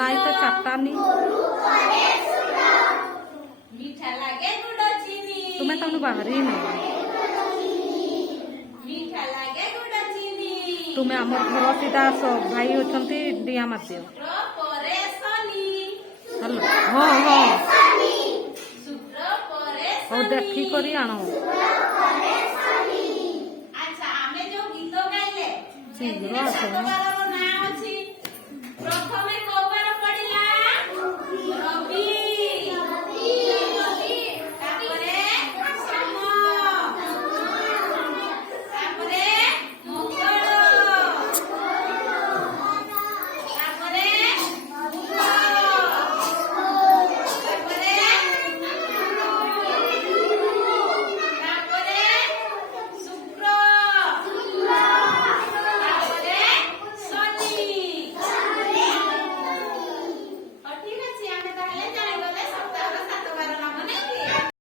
ନାଇଁ ତ ଚାଟାନି ମିଠା ଲାଗେ ଗୁଡ଼ ଚିନି ତୁମେ ତାକୁ ବାହାରି ନାହିଁ ମିଠା ଲାଗେ ଗୁଡ଼ ଚିନି ତୁମେ ଆମର ଘର ସିଧା ଆସ ଭାଇ ଅଛନ୍ତି ଡିଆ ମାରିଦିଅ ଶୁକ୍ର ପରେ ଶନି ହ୍ୟାଲୋ ହଁ ହଁ ଶୁକ୍ର ପରେ ହଉ ଦେଖି କରି ଆଣ ଆଚ୍ଛା ଆମେ ଯୋଉ ଗୀତ ଗାଇଲେ ଶୀଘ୍ର ସେଥିରେ ଆସ ସାତ ବାରର ନାଁ ଅଛି ପ୍ରଥମେ